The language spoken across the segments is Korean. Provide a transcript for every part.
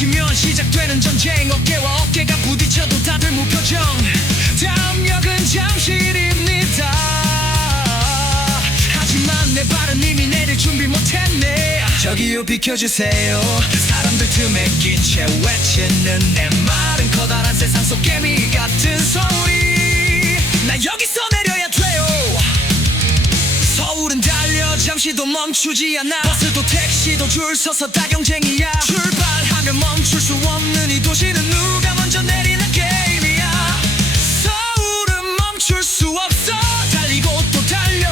다치면 시작되는 전쟁. 어깨와 어깨가 부딪혀도 다들 무표정. 다음 역은 잠실입니다. 하지만 내 발은 이미 내릴 준비 못했네. 저기요 비켜주세요. 사람들 틈에 낀 채 외치는 내 말은 커다란 세상 속 개미 같은 소리. 나 여기서 내려야 돼요. 서울은 달려 잠시도 멈추지 않아. 버스도 택시도 줄 서서 다 경쟁이야. 출발하면 멈출 수 없는 이 도시는 누가 먼저 내리는 게임이야. 서울은 멈출 수 없어. 달리고 또 달려.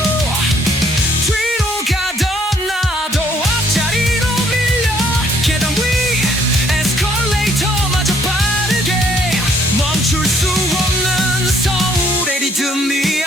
뒤로 가던 나도 앞자리로 밀려. 계단 위 에스컬레이터마저 빠르게 멈출 수 없는 서울의 리듬이야.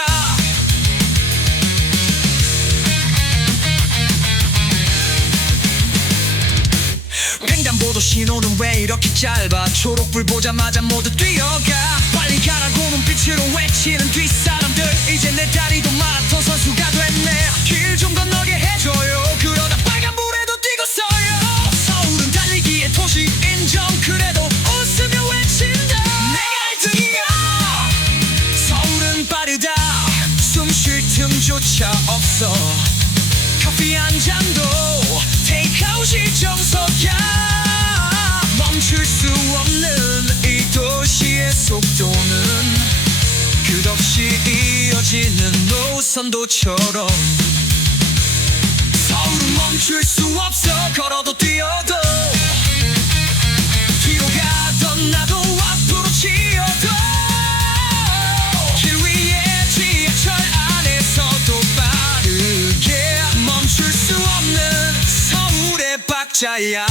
횡단보도 신호는 왜 이렇게 짧아. 초록불 보자마자 모두 뛰어가. 빨리 가라고 눈빛으로 외치는 뒷사람들. 이제 내 다리도 마라톤 선수가 됐네. 길 좀 건너게 해줘요. 그러다 빨간불에도 뛰고 서요. 서울은 달리기의 도시 인정. 그래도 웃으며 외친다. 내가 1등이야. 서울은 빠르다. 숨 쉴 틈조차 없어. 커피 한 잔도 테이크아웃이 정석이야. 멈출 수 없는 이 도시의 속도는 끝없이 이어지는 노선도처럼. 서울은 멈출 수 없어. 걸어도 뛰어도. 뒤로 가던 나도 앞으로 치어도. 길 위에 지하철 안에서도 빠르게 멈출 수 없는 서울의 박자야.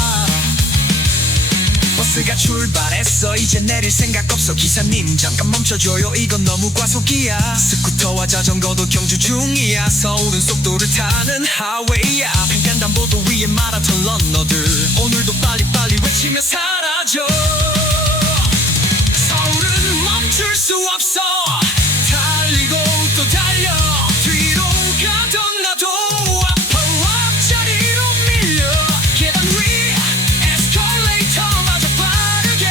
버스가 출발했어. 이제 내릴 생각 없어. 기사님 잠깐 멈춰줘요. 이건 너무 과속이야. 스쿠터와 자전거도 경주 중이야. 서울은 속도를 타는 하웨이야. 횡단보도 위에 마라톤 러너들. 오늘도 빨리빨리 외치며 사라져. 서울은 멈출 수 없어. 달리고 또 달려. 뒤로 가던 나도 앞자리로 밀려. 계단 위 에스컬레이터마저 빠르게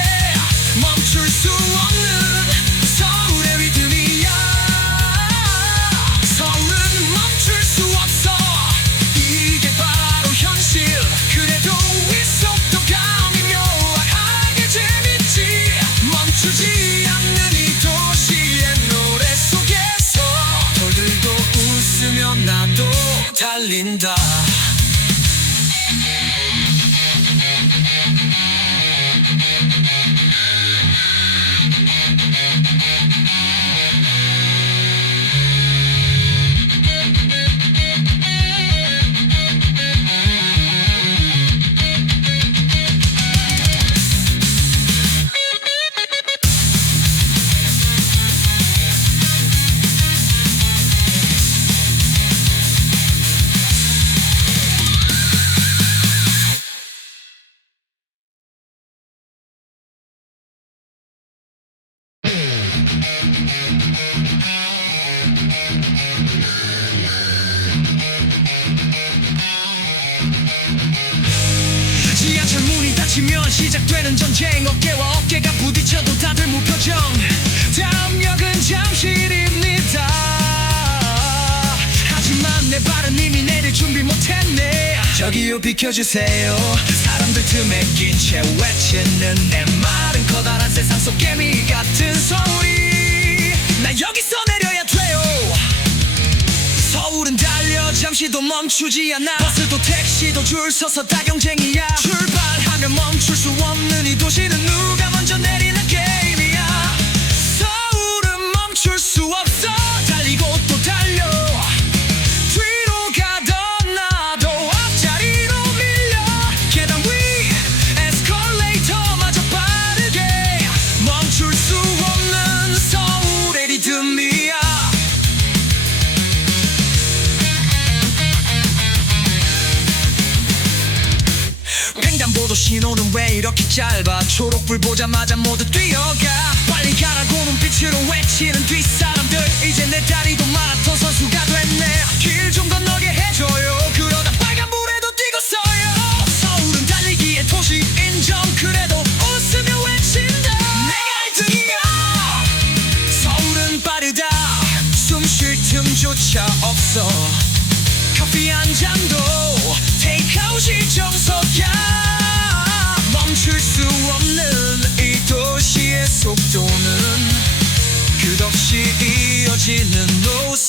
멈출 수 없는 서울의 리듬이야. 서울은 멈출 수 없어. 이게 바로 현실. 그래도 이 속도감이 묘하게 재밌지. 멈추지 않는 이 도시의 노래 속에서 돌들도 웃으며 나도 달린다. 지하철 문이 닫히면 시작되는 전쟁. 어깨와 어깨가 부딪혀도 다들 무표정. 다음 역은 잠실입니다. 하지만 내 발은 이미 내릴 준비 못했네. 저기요 비켜주세요. 사람들 틈에 낀 채 외치는 내 말은 커다란 세상 속 개미 같은 소리. 나 여기서 내려야 돼요. 서울은 달려 잠시도 멈추지 않아. 버스도 택시도 줄 서서 다 경쟁이야. 출발하면 멈출 수 없는 이 도시는 누가 먼저 내리는 게임이야. 서울은 멈출 수 없어. 달리고 또 달려. 뒤로 가던 나도 앞자리로 밀려. 계단 위 에스컬레이터마저 빠르게 멈출 수 없는 서울의 리듬이야. 횡단보도 신호는 왜 이렇게 짧아. 초록불 보자마자 모두 뛰어가. 빨리 가라고 눈빛으로 외치는 뒷사람들. 이제 내 다리도 마라톤 선수가 됐네. 길 좀 건너게 해줘요. 그러다 빨간불에도 뛰고 서요. 서울은 달리기의 도시 인정. 그래도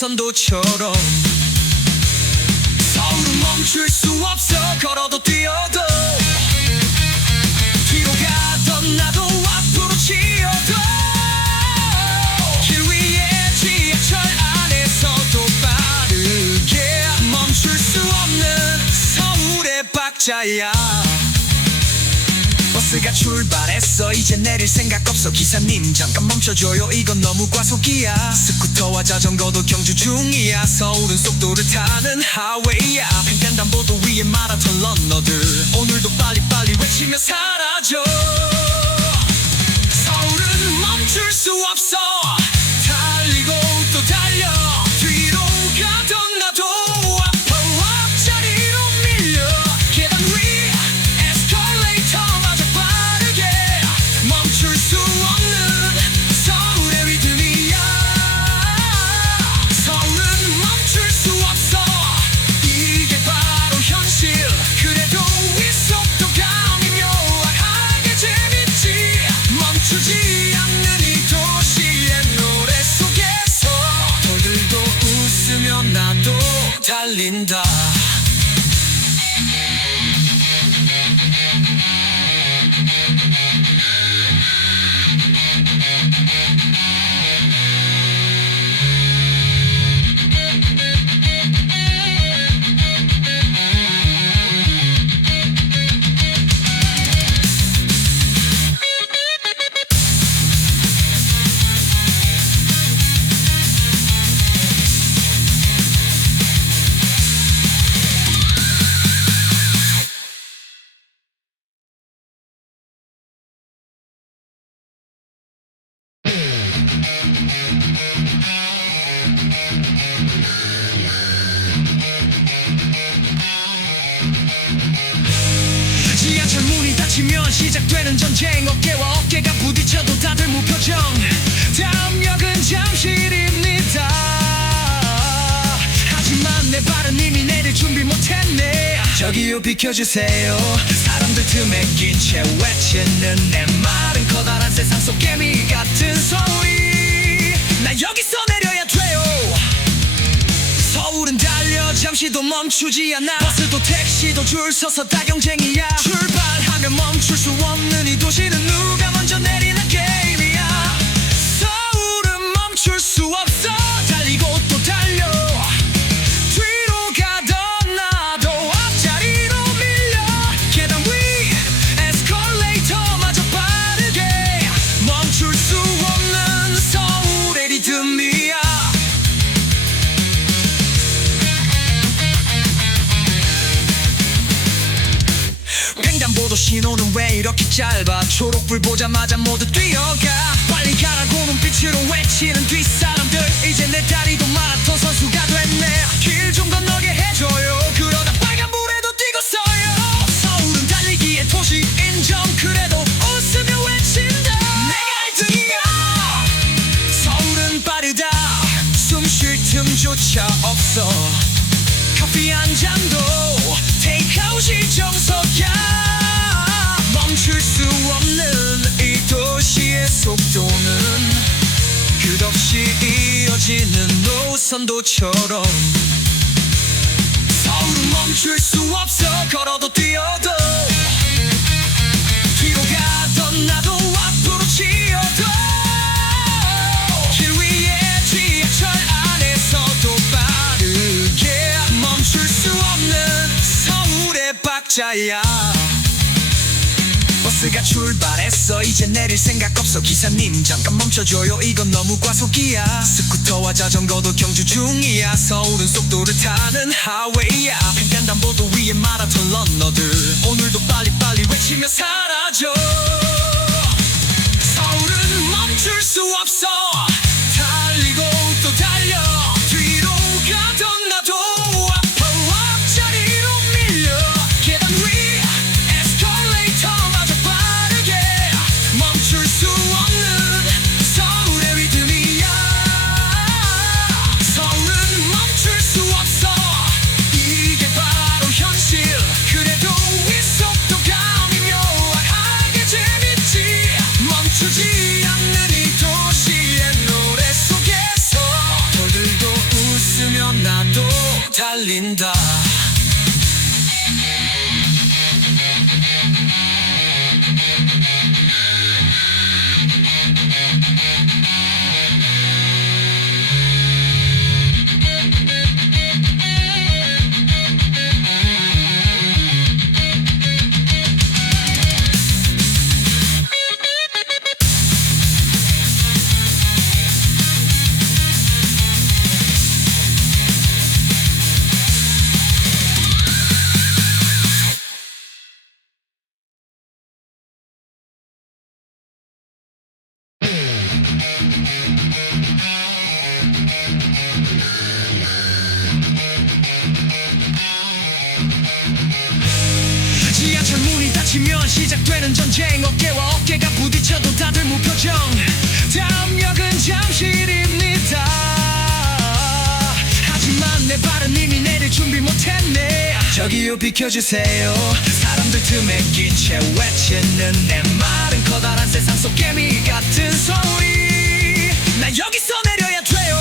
노선도처럼 서울은 멈출 수 없어. 걸어도 뛰어도 뒤로 가던 나도 앞으로 치어도 길 위에 지하철 안에서도 빠르게 멈출 수 없는 서울의 박자야. 버스가 출발했어. 이제 내릴 생각 없어. 기사님 잠깐 멈춰줘요. 이건 너무 과속이야. 스쿠터와 자전거도 경주 중이야. 서울은 속도를 타는 하웨이야. 횡단보도 위에 마라톤 러너들 오늘도 빨리빨리 외치며 사라져. 서울은 멈출 수 없어. 달리고 또 달려. 뒤로 가던 나도 앞자리로 밀려. 계단 위 에스컬레이터마저 빠르게 멈출 수 없는 서울의 리듬이야. 서울은 멈출 수 없어. 이게 바로 현실. 그래도 이 속도감이 묘하게 재밌지. 멈추지 않는 이 도시의 노래 속에서 돌들도 웃으며 나도 달린다. 지하철 문이 닫히면 시작되는 전쟁. 어깨와 어깨가 부딪혀도 다들 무표정. 다음 역은 잠실입니다. 하지만 내 발은 이미 내릴 준비 못했네. 저기요 비켜주세요. 사람들 틈에 낀 채 외치는 내 말은 커다란 세상 속 개미 같은 소리. 나 여기서 내려야 돼요. 서울은 달려 잠시도 멈추지 않아. 버스도 택시도 줄 서서 다 경쟁이야. 출발하면 멈출 수 없는 이 도시는 누가 먼저 내리는 게임이야. 서울은 멈출 수 없어. 달리고 또 달려. 뒤로 가던 나도 앞자리로 밀려. 계단 위 에스컬레이터마저 빠르게 멈출 수 없는 서울의 리듬이야. 횡단보도 신호는 왜 이렇게 짧아. 초록불 보자마자 모두 뛰어가. 빨리 가라고 눈빛으로 외치는 뒷사람들. 이제 내 다리도 마라톤 선수가 됐네. 길 좀 건너게 해줘요. 그러다 빨간불에도 뛰고 서요. 서울은 달리기의 도시 인정. 그래도 웃으며 외친다. 내가 1등이야. 서울은 빠르다. 숨 쉴 틈조차 없어. 커피 한 잔도 테이크아웃이 정석이야. 멈출 수 없는 이 도시의 속도는 끝없이 이어지는 노선도처럼 서울은 멈출 수 없어. 걸어도 뛰어도 뒤로 가던 나도 앞으로 치어도 길 위에 지하철 안에서도 빠르게 멈출 수 없는 서울의 박자야. 버스가 출발했어. 이제 내릴 생각 없어. 기사님 잠깐 멈춰줘요. 이건 너무 과속이야. 스쿠터와 자전거도 경주 중이야. 서울은 속도를 타는 하웨이야. 횡단보도 위에 마라톤 러너들 오늘도 빨리빨리 외치며 사라져. 서울은 멈출 수 없어. 달리고 또 달려. 뒤로 가던 나도 앞자리로 밀려. 계단 위 에스컬레이터마저 빠르게 멈출 수 없는 서울의 리듬이야. 서울은 멈출 수 없어. 이게 바로 현실. 그래도 이 속도감이 묘하게 재밌지. 멈추지 않는 이 도시의 노래 속에서 돌들도 달린다. 지하철 문이 닫히면 시작되는 전쟁. 어깨와 어깨가 부딪혀도 다들 무표정. 다음 역은 잠실입니다. 하지만 내 발은 이미 내릴 준비 못했네. 저기요 비켜주세요. 사람들 틈에 낀 채 외치는 내 말은 커다란 세상 속 개미 같은 소리. 나 여기서 내려야 돼요.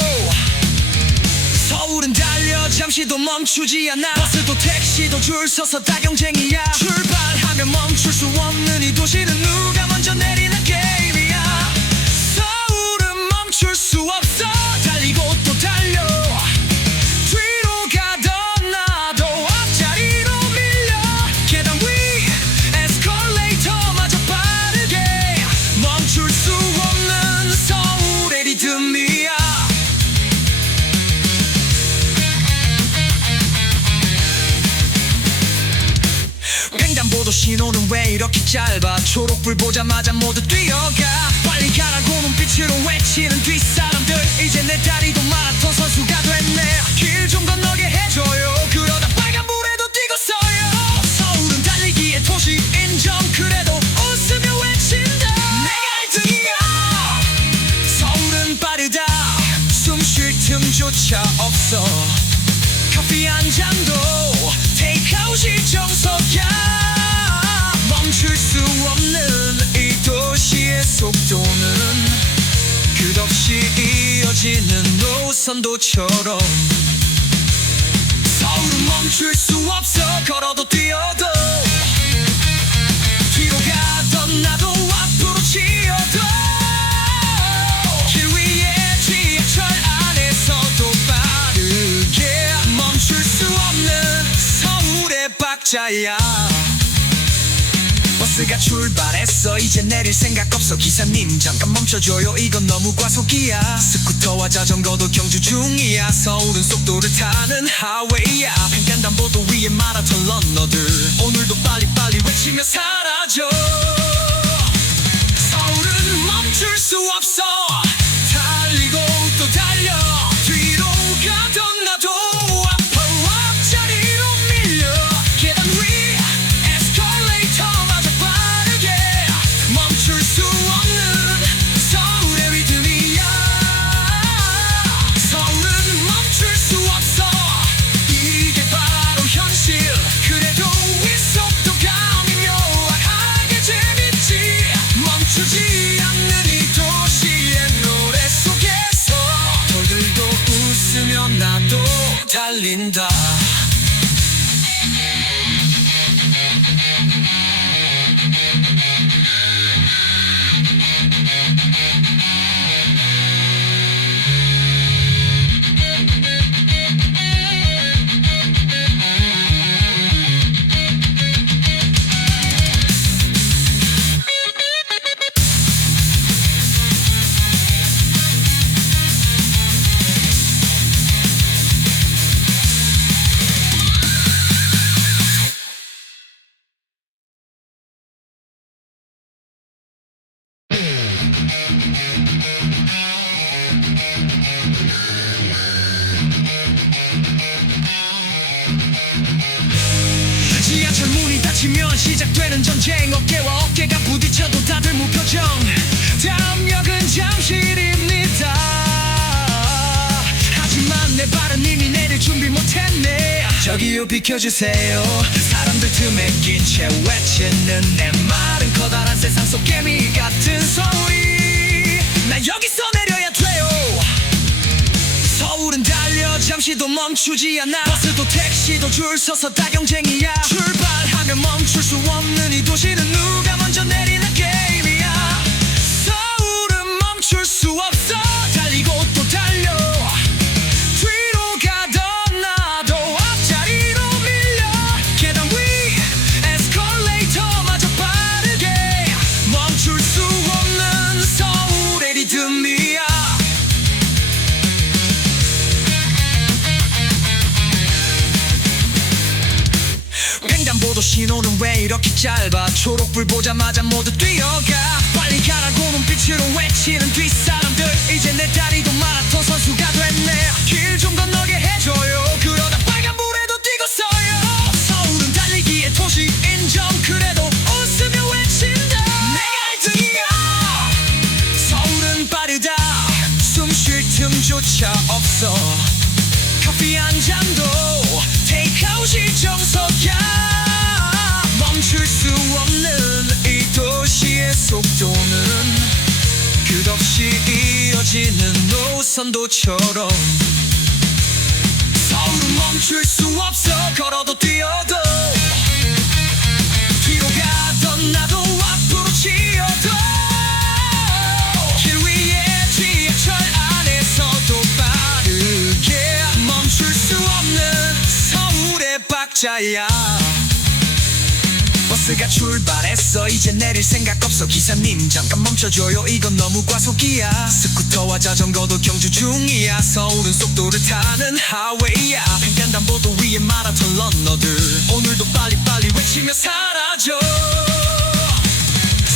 서울은 달려 잠시도 멈추지 않아. 버스도 택시도 줄 서서 다 경쟁이야. 출발하면 멈출 수 없는 이 도시는 누가 먼저 내리는 게임이야. 서울은 멈출 수 없어. 달리고 또 달려. 뒤로 가던 나도 앞자리로 밀려. 계단 위 에스컬레이터마저 빠르게. 멈출 수 없는 서울의 리듬이야. 횡단보도 신호는 왜 이렇게 짧아. 초록불 보자마자 모두 뛰어가. 빨리 가라고 눈빛으로 외치는 뒷사람들. 이제 내 다리도 마라톤 선수가 됐네. 길 좀 건너게 해줘요. 그러다 빨간불에도 뛰고 서요. 서울은 달리기의 도시 인정. 그래도 웃으며 외친다. 내가 1등이야. 서울은 빠르다. 숨 쉴 틈조차 없어. 커피 한 잔도 테이크아웃이 정석이야. 멈출 수 없는 이 도시의 속도는 끝없이 이어지는 노선도처럼. 서울은 멈출 수 없어. 걸어도 뛰어도. 뒤로 가던 나도 앞으로 치어도. 길 위에 지하철 안에서도 빠르게. 멈출 수 없는 서울의 박자야. 버스가 출발했어. 이제 내릴 생각 없어. 기사님 잠깐 멈춰줘요. 이건 너무 과속이야. 스쿠터와 자전거도 경주 중이야. 서울은 속도를 타는 하웨이야. 횡단보도 위에 마라톤 러너들. 오늘도 빨리빨리 외치며 사라져. 서울은 멈출 수 없어. 달리고 또 달려. 뒤로 가던 나도 앞자리로 밀려. 계단 위 에스컬레이터마저 빠르게. 멈출 수 없는 서울의 리듬이야. 서울은 멈출 수 없어. 이게 바로 현실. 그래도 이 속도가 미묘하게 재밌지. 멈추지 않는 이 도시의 노래 속에서 돌들도 웃으며 나도 달린다. 지하철 문이 닫히면 시작되는 전쟁. 어깨와 어깨가 부딪혀도 다들 무표정. 다음 역은 잠실입니다. 하지만 내 발은 이미 내릴 준비 못했네. 저기요 비켜주세요. 사람들 틈에 낀 채 외치는 내 말은 커다란 세상 속 개미 같은 소리. 나 여기서 내려야 돼요. 서울은 달려 잠시 잠시도 멈추지 않아. 버스도 택시도 줄 서서 다 경쟁이야. 출발하면 멈출 수 없는 이 도시는 누가 먼저 내리는 게임이야. 서울은 멈출 수 없어. 달리고 또 달려. 뒤로 가던 나도 앞자리로 밀려. 계단 위 에스컬레이터마저 빠르게 멈출 수 없는 서울의 리듬이야. 횡단보도 신호는 왜 이렇게 짧아. 초록불 보자마자 모두 뛰어가. 빨리 가라고 눈빛으로 외치는 뒷사람들. 이제 내 다리도 마라톤 선수가 됐네. 길 좀 건너게 해줘요. 그러다 빨간불에도 뛰고 서요. 서울은 달리기의 도시 인정. 그래도 웃으며 외친다. 내가 1등이야. 서울은 빠르다. 숨 쉴 틈조차 없어. 커피 한 잔도 테이크아웃이 정석이야. 멈출 수 없는 이 도시의 속도는 끝없이 이어지는 노선도처럼. 서울은 멈출 수 없어. 걸어도 뛰어도 뒤로 가던 나도 앞으로 치어도. 길 위에 지하철 안에서도 빠르게 멈출 수 없는 서울의 박자야. 버스가 출발했어. 이제 내릴 생각 없어. 기사님 잠깐 멈춰줘요. 이건 너무 과속이야. 스쿠터와 자전거도 경주 중이야. 서울은 속도를 타는 하웨이야. 횡단보도 위에 마라톤 러너들 오늘도 빨리빨리 외치며 사라져.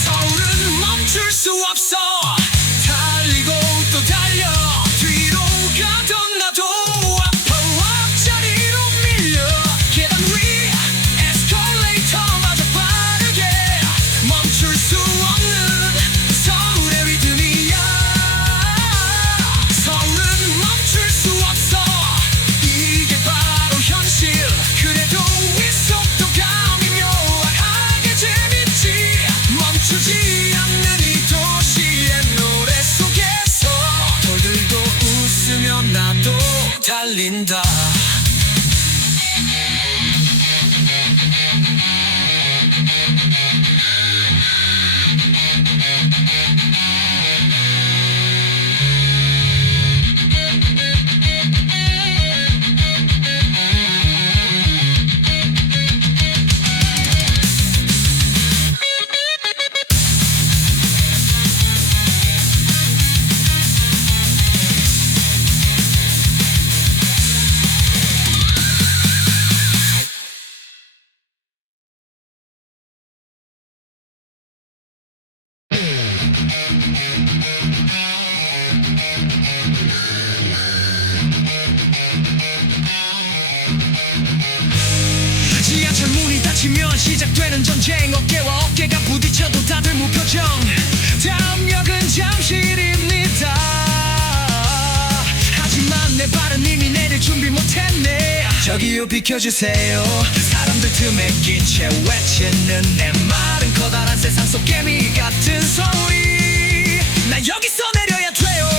서울은 멈출 수 없어. 달리고 또 달려. 뒤로 가던 나도 앞자리로 밀려. 계단 위 에스컬레이터마저 빠르게 멈출 수 없는 서울의 리듬이야. 서울은 멈출 수 없어. 이게 바로 현실. 그래도 이 속도감이 묘하게 재밌지. 멈추지 않는 이 도시의 노래 속에서 돌들도 웃으며 나도 달린다. 지하철 문이 닫히면 시작되는 전쟁. 어깨와 어깨가 부딪혀도 다들 무표정. 다음 역은 잠실입니다. 하지만 내 발은 이미 내릴 준비 못했네. 저기요 비켜주세요. 사람들 틈에 낀 채 외치는 내 말은 커다란 세상 속 개미 같은 소리. 나 여기서 내려야 돼요.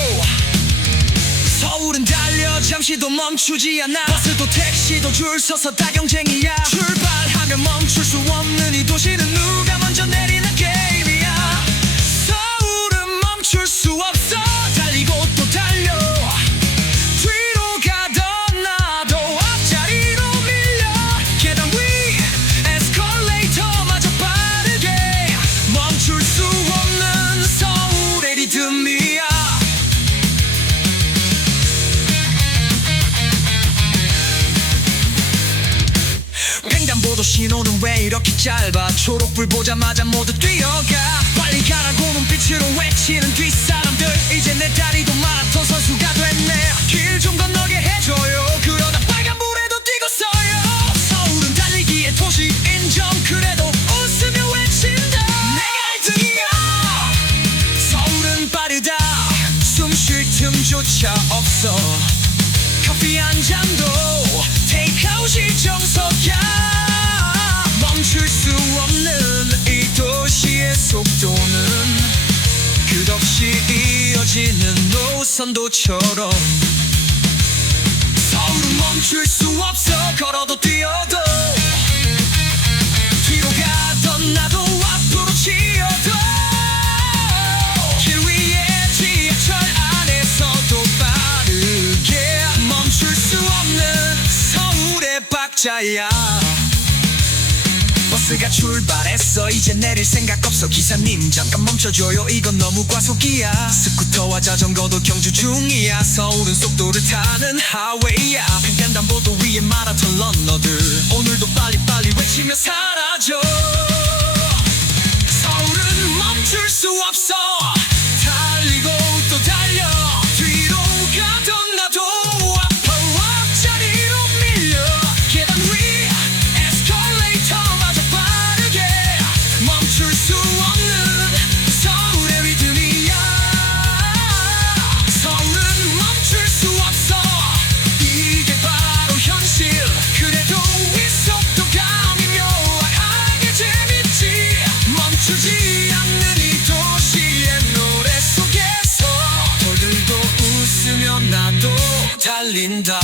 서울은 달려 잠시도 멈추지 않아. 버스도 택시도 줄 서서 다 경쟁이야. 출발하면 멈출 수 없는 이 도시는 누가 먼저 내리는 게임이야. 서울은 멈출 수 없어. 달리고 또 달려. 뒤로 가던 나도 앞자리로 밀려. 계단 위 에스컬레이터마저 빠르게 멈출 수 없는 서울의 리듬이야. 횡단보도 신호는 왜 이렇게 짧아. 초록불 보자마자 모두 뛰어가. 빨리 가라고 눈빛으로 외치는 뒷사람들. 이제 내 다리도 마라톤 선수가 됐네. 길 좀 건너게 해줘요. 그러다 빨간불에도 뛰고 서요. 서울은 달리기의 도시 인정. 그래도 웃으며 외친다. 내가 1등이야. 서울은 빠르다. 숨 쉴 틈조차 없어. 커피 한 잔도 테이크아웃이 정석이야. 멈출 수 없는 이 도시의 속도는 끝없이 이어지는 노선도처럼. 서울은 멈출 수 없어. 걸어도 뛰어도 뒤로 가던 나도 앞으로 치어도 길 위에 지하철 안에서도 빠르게 멈출 수 없는 서울의 박자야. 버스가 출발했어. 이제 내릴 생각 없어. 기사님 잠깐 멈춰줘요. 이건 너무 과속이야. 스쿠터와 자전거도 경주 중이야. 서울은 속도를 타는 하웨이야. 횡단보도 위에 마라톤 러너들 오늘도 빨리빨리 외치며 사라져. 서울은 멈출 수 없어. 달리고 또 달려. 뒤로 가던 나도 앞자리로 밀려. 계단 위 에스컬레이터마저 빠르게 멈출 수 없는 서울의 리듬이야. 서울은 멈출 수 없어. 이게 바로 현실. 그래도 이 속도감이 묘하게 재밌지. 멈추지 않는 이 도시의 노래 속에서 돌들도 웃으며 나도 달린다.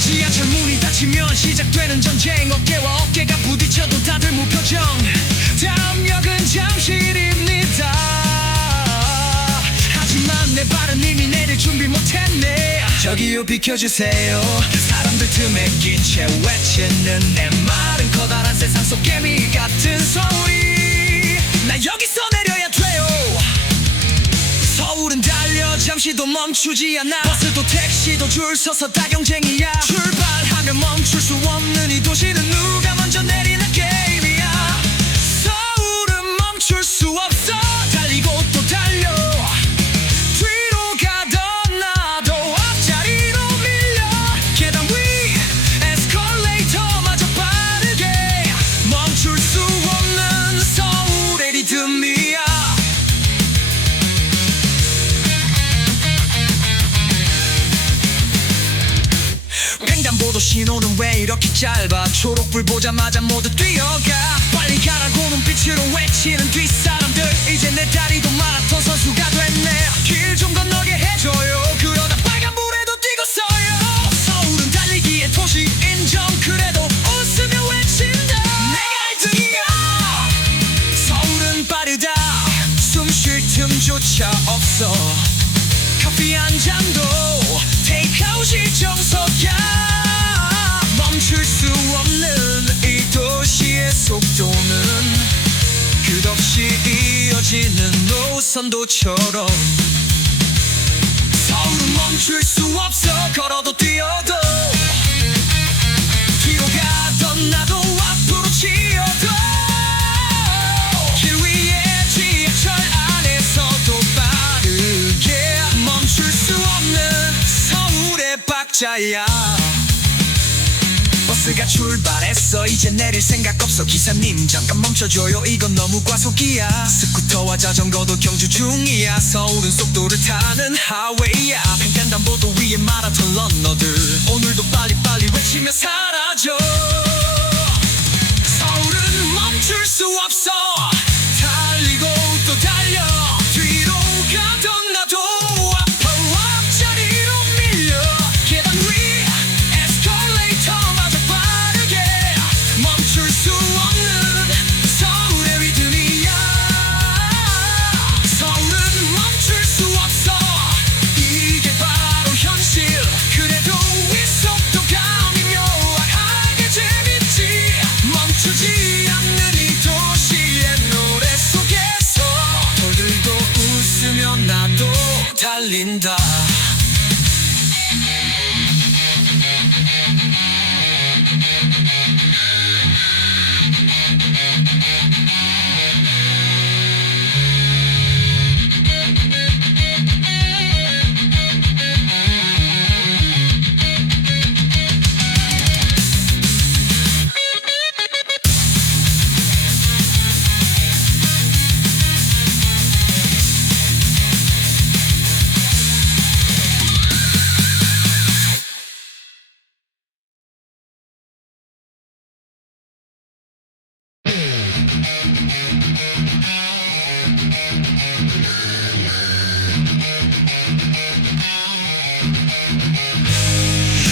지하철 문이 닫히면 시작되는 전쟁. 어깨와 어깨가 부딪혀도 다들 무표정. 다음 역은 잠실입니다. 하지만 내 발은 이미 내릴 준비 못했네. 저기요 비켜주세요. 사람들 틈에 낀 채 외치는 내 말은 커다란 세상 속 개미 같은 소리. 나 여기서 내려야 돼요. 서울은 달려 잠시도 멈추지 않아. 버스도 택시도 줄 서서 다 경쟁이야. 출발하면 멈출 수 없는 이 도시는 누가 먼저 내리는 게임이야. 서울은 멈출 수 없어. 달리고 또 달려. 뒤로 가던 나도 앞자리로 밀려. 계단 위 에스컬레이터마저 빠르게 멈출 수 없는 서울의 리듬이야. 횡단보도 신호는 왜 이렇게 짧아. 초록불 보자마자 모두 뛰어가. 빨리 가라고 눈빛으로 외치는 뒷사람들. 이제 내 다리도 마라톤 선수가 됐네. 길 좀 건너게 해줘요. 그러다 빨간불에도 뛰고 서요. 서울은 달리기의 도시 인정. 그래도 웃으며 외친다. 내가 1등이야. 서울은 빠르다. 숨 쉴 틈조차 없어. 커피 한 잔도 테이크아웃이 정석이야. 멈출 수 없는 이 도시의 속도는 끝없이 이어지는 노선도처럼. 서울은 멈출 수 없어. 걸어도 뛰어도 뒤로 가던 나도 앞으로 치어도 길 위에 지하철 안에서도 빠르게 멈출 수 없는 서울의 박자야. 버스가 출발했어. 이제 내릴 생각 없어. 기사님 잠깐 멈춰줘요. 이건 너무 과속이야. 스쿠터와 자전거도 경주 중이야. 서울은 속도를 타는 하웨이야. 횡단보도 위에 마라톤 러너들 오늘도 빨리빨리 외치며 사라져. 서울은 멈출 수 없어. 달리고 또 달려. 뒤로 가던 나도 앞자리로 밀려. 계단 위 에스컬레이터마저 빠르게 멈출 수 없는 서울의 리듬이야. 서울은 멈출 수 없어. 이게 바로 현실. 그래도 이 속도감이 묘하게 재밌지. 멈추지 않는 이 도시의 노래 속에서 돌들도 웃으며 나도 달린다.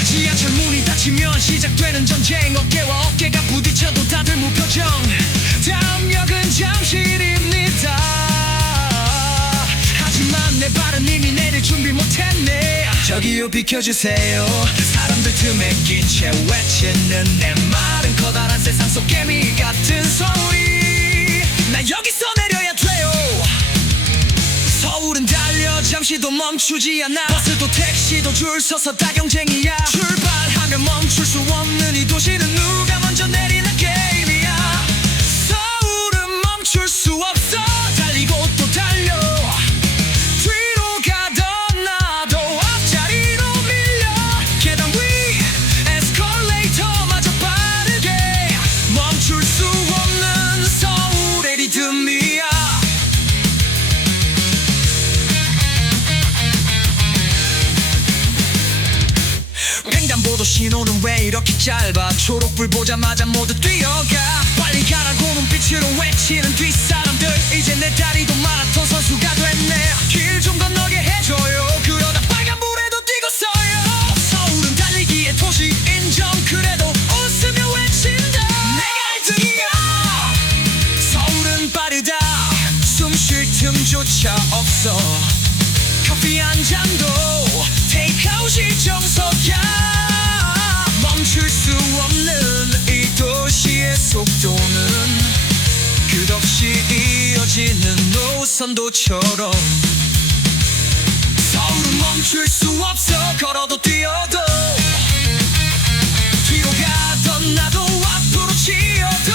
지하철 문이 닫히면 시작되는 전쟁. 어깨와 어깨가 부딪혀도 다들 무표정. 다음 역은 잠실입니다. 하지만 내 발은 이미 내릴 준비 못했네. 저기요 비켜주세요. 사람들 틈에 낀 채 외치는 내 말은 커다란 세상 속 개미 같은 소리. 나 여기서 내려야 돼요. 서울은 달려 잠시도 멈추지 않아. 버스도 택시도 줄 서서 다 경쟁이야. 출발하면 멈출 수 없는 이 도시는 누가 먼저 내리는 게임이야. 서울은 멈출 수 없어. 달리고 또 달려. 뒤로 가던 나도 앞자리로 밀려. 계단 위 에스컬레이터마저 빠르게. 멈출 수 없는 서울의 리듬이야. 횡단보도 신호는 왜 이렇게 짧아. 초록불 보자마자 모두 뛰어가. 빨리 가라고 눈빛으로 외치는 뒷사람들. 이제 내 다리도 마라톤 선수가 됐네. 길 좀 건너게 해줘요. 그러다 빨간불에도 뛰고 서요. 서울은 달리기의 도시 인정. 그래도 웃으며 외친다. 내가 1등이야. 서울은 빠르다. 숨 쉴 틈조차 없어. 커피 한 잔도 테이크아웃이 정석이야. 멈출 수 없는 이 도시의 속도는 끝없이 이어지는 노선도처럼. 서울은 멈출 수 없어. 걸어도 뛰어도. 뒤로 가던 나도 앞으로 치어도.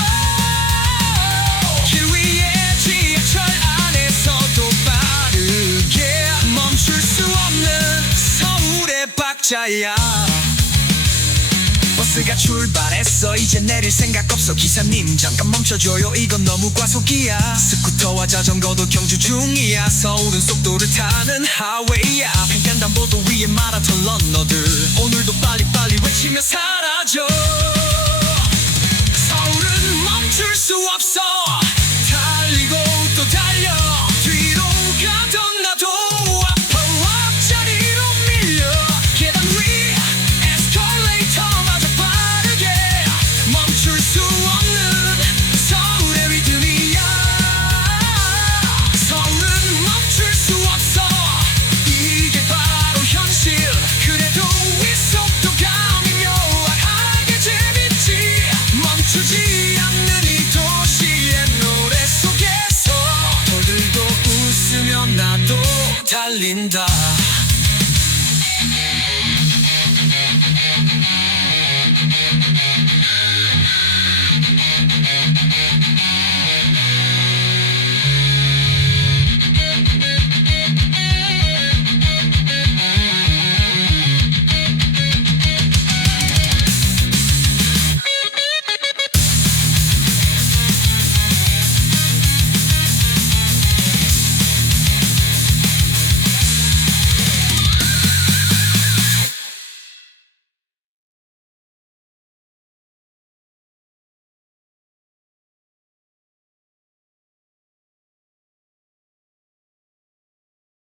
길 위에 지하철 안에서도 빠르게. 멈출 수 없는 서울의 박자야. 버스가 출발했어. 이제 내릴 생각 없어. 기사님 잠깐 멈춰줘요. 이건 너무 과속이야. 스쿠터와 자전거도 경주 중이야. 서울은 속도를 타는 하웨이야. 횡단보도 위에 마라톤 러너들. 오늘도 빨리빨리 외치며 사라져. 서울은 멈출 수 없어. 달리고 또 달려. 뒤로 가던 나도 앞자리로 밀려. 계단 위 에스컬레이터마저 빠르게. 멈출 수 없는 서울의 리듬이야. 서울은 멈출 수 없어. 이게 바로 현실. 그래도 이 속도가 미묘하게 재밌지. 멈추지 않는 이 도시의 노래 속에서 돌들도 웃으며 나도 달린다.